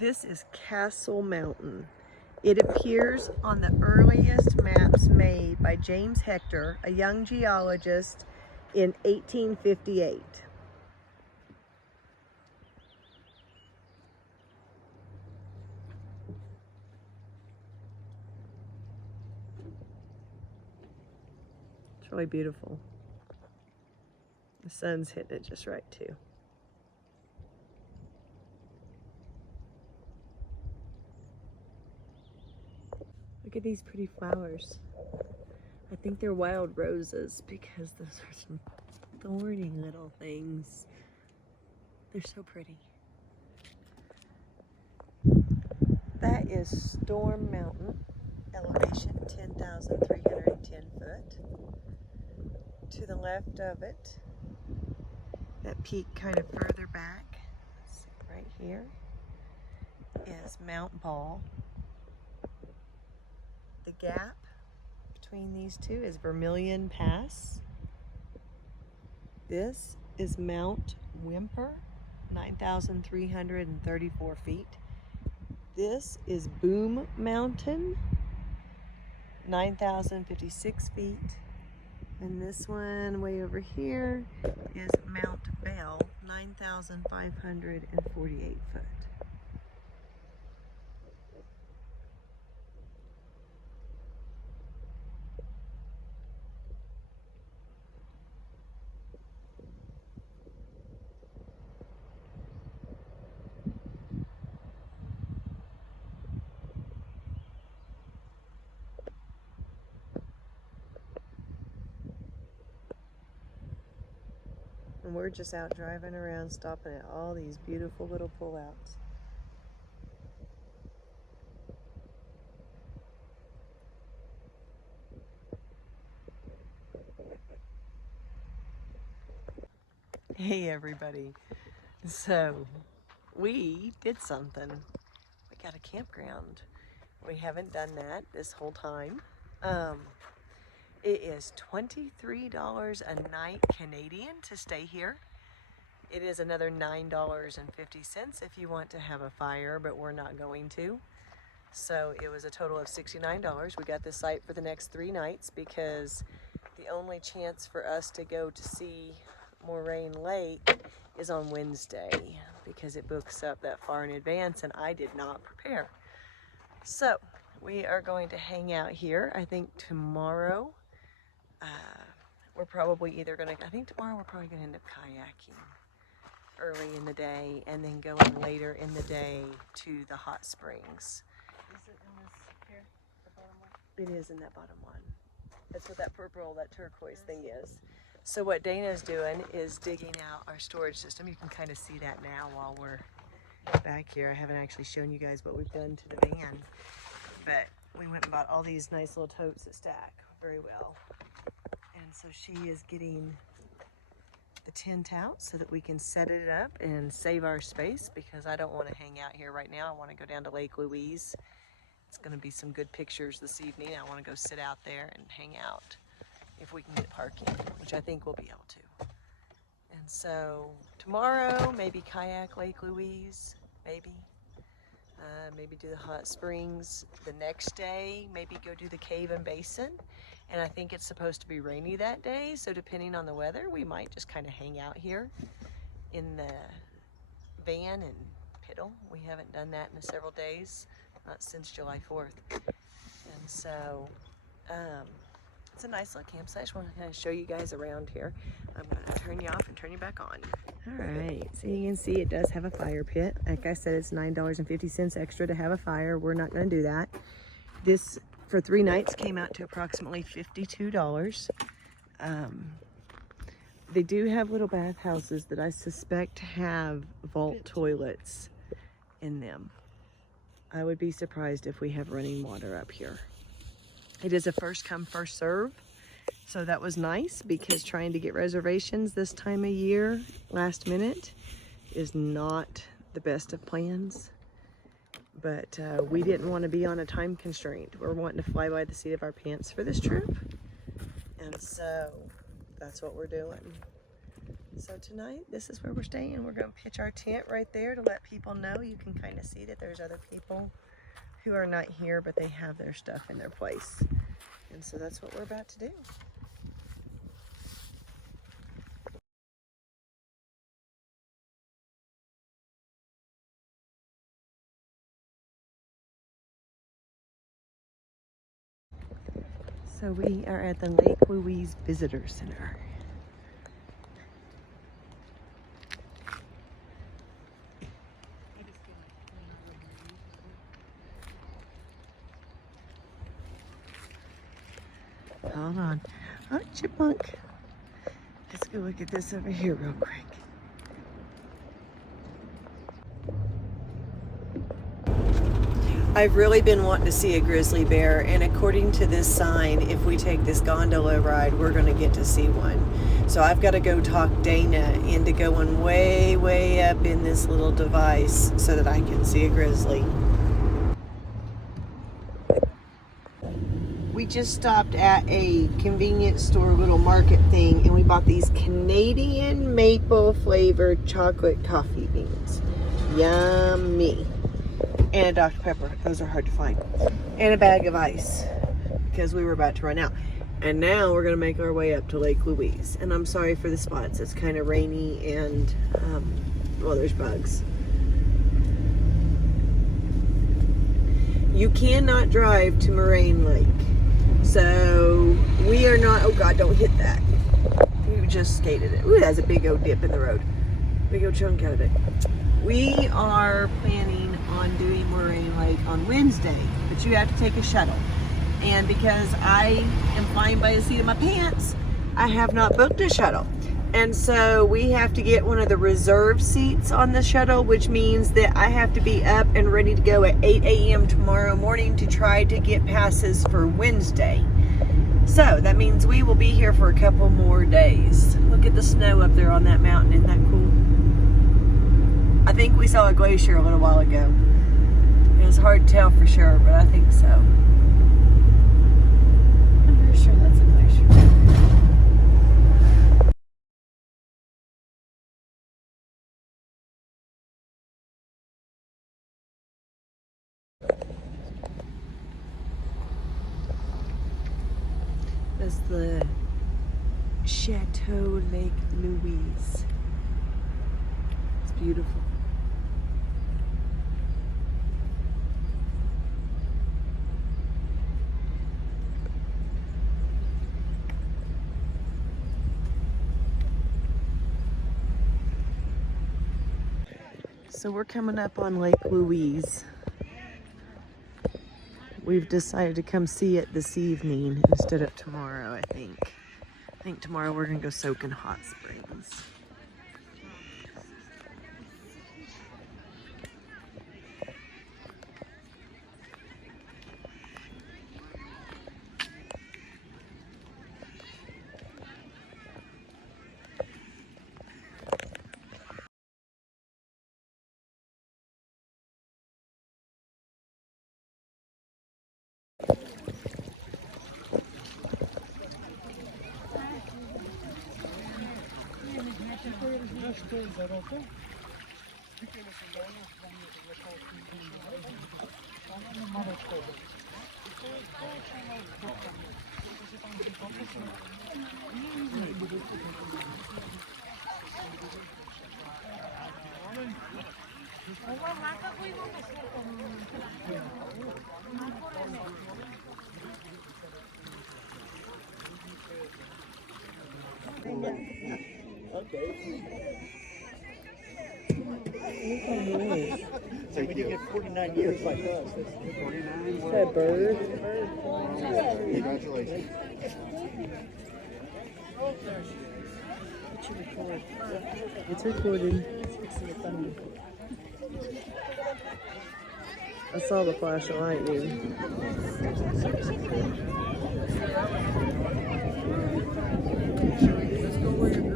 This is Castle Mountain. It appears on the earliest maps made by James Hector, a young geologist, in 1858. It's really beautiful. The sun's hitting it just right too. Look at these pretty flowers. I think they're wild roses because those are some thorny little things. They're so pretty. That is Storm Mountain, elevation 10,310 foot. To the left of it, that peak kind of further back, let's see, right here, is Mount Ball. The gap between these two is Vermilion Pass. This is Mount Whymper, 9,334 feet. This is Boom Mountain, 9,056 feet. And this one way over here is Mount Bell, 9,548 foot. And we're just out driving around, stopping at all these beautiful little pullouts. Hey everybody. So, we did something. We got a campground. We haven't done that this whole time. It is $23 a night Canadian to stay here. It is another $9.50 if you want to have a fire, but we're not going to. So it was a total of $69. We got this site for the next 3 nights because the only chance for us to go to see Moraine Lake is on Wednesday because it books up that far in advance and I did not prepare. So we are going to hang out here. I think tomorrow we're probably either gonna, I think tomorrow we're probably gonna end up kayaking early in the day and then going later in the day to the hot springs. Is it in this here, the bottom one? It is in that bottom one. That's what that purple, that turquoise thing is. So what Dana's doing is digging out our storage system. You can kind of see that now while we're back here. I haven't actually shown you guys what we've done to the van, but we went and bought all these nice little totes that stack very well. And so she is getting the tent out so that we can set it up and save our space because I don't want to hang out here right now. I want to go down to Lake Louise. It's going to be some good pictures this evening. I want to go sit out there and hang out if we can get parking, which I think we'll be able to. And so tomorrow, maybe kayak Lake Louise, maybe do the hot springs. The next day, maybe go do the cave and basin. And I think it's supposed to be rainy that day, so depending on the weather, we might just kind of hang out here in the van and piddle. We haven't done that in several days, not since July 4th. And so it's a nice little campsite. I just want to kind of show you guys around here. I'm going to turn you off and turn you back on. All right, so you can see it does have a fire pit. Like I said, it's $9.50 extra to have a fire. We're not going to do that. This, for 3 nights, came out to approximately $52. They do have little bathhouses that I suspect have vault toilets in them. I would be surprised if we have running water up here. It is a first come, first serve. So that was nice because trying to get reservations this time of year, last minute, is not the best of plans. But we didn't want to be on a time constraint. We're wanting to fly by the seat of our pants for this trip. And so that's what we're doing. So tonight, this is where we're staying. We're going to pitch our tent right there to let people know. You can kind of see that there's other people who are not here, but they have their stuff in their place. And so that's what we're about to do. So we are at the Lake Louise Visitor Center. Hold on. Oh, chipmunk. Let's go look at this over here real quick. I've really been wanting to see a grizzly bear, and according to this sign, if we take this gondola ride, we're going to get to see one. So I've got to go talk Dana into going way, way up in this little device so that I can see a grizzly. We just stopped at a convenience store little market thing, and we bought these Canadian maple flavored chocolate coffee beans. Yummy. And a Dr. Pepper. Those are hard to find. And a bag of ice because we were about to run out. And now we're going to make our way up to Lake Louise. And I'm sorry for the spots. It's kind of rainy and, well, there's bugs. You cannot drive to Moraine Lake. So we are not, oh God, don't hit that. You just skated it. Ooh, that's a big old dip in the road. Big old chunk out of it. We are planning on doing Moraine Lake on Wednesday, but you have to take a shuttle. And because I am flying by the seat of my pants, I have not booked a shuttle. And so we have to get one of the reserve seats on the shuttle, which means that I have to be up and ready to go at 8 a.m. tomorrow morning to try to get passes for Wednesday. So that means we will be here for a couple more days. Look at the snow up there on that mountain. Isn't that cool? I think we saw a glacier a little while ago. It was hard to tell for sure, but I think so. I'm very sure that's a glacier. That's the Chateau Lake Louise. It's beautiful. So we're coming up on Lake Louise. We've decided to come see it this evening instead of tomorrow, I think. I think tomorrow we're gonna go soak in hot springs. So when you get 49 years like us, that's 49. Is that a bird? Congratulations. It's recording. I saw the flash of lightning. Let's go where